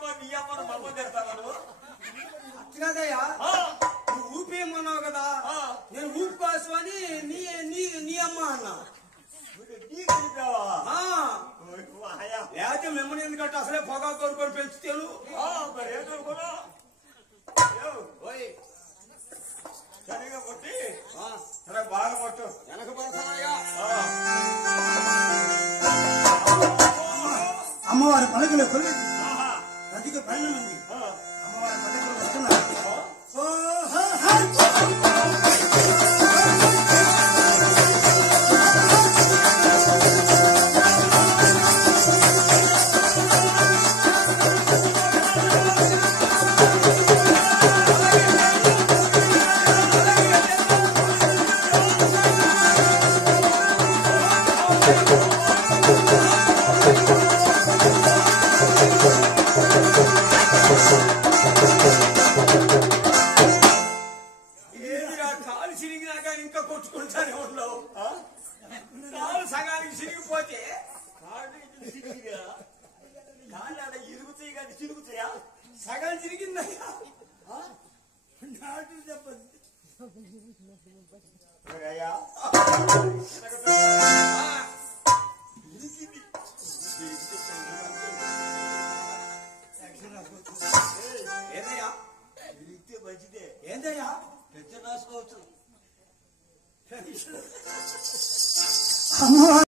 అమ్మను మమ్మ తెస్తాను అట్టినాదయ్యా నువ్వు ఊపేయమన్నావు కదా నేను ఊపు కోసమని నీ నీ నీ అమ్మ అన్నా లేకపోతే మిమ్మల్ని ఎందుకంటే అసలే పొగా కోరుకొని పెంచుతాను సరిగా కొట్టి సరే బాగా కొట్టు వెనక పడతానయ్యా అమ్మవారి పలకలు అధిక పైన ఉంది అమ్మవారి పలకలు వస్తున్నారు ఏదిరా కాలు చిరిగినా కానీ ఇంకా కొట్టుకుంటానే ఉండవు కాలు సగానికి చిరిగిపోతే కాళ్ళు ఆడ ఇరుగుతాయి కానీ చిరుగుతాయా సగం చిరిగిందయ్యా అయ్యా ఏదయ్యా ఇరిగితే మంచిదే ఏందయ్యా పెద్ద రాసుకోవచ్చు అమ్మవారి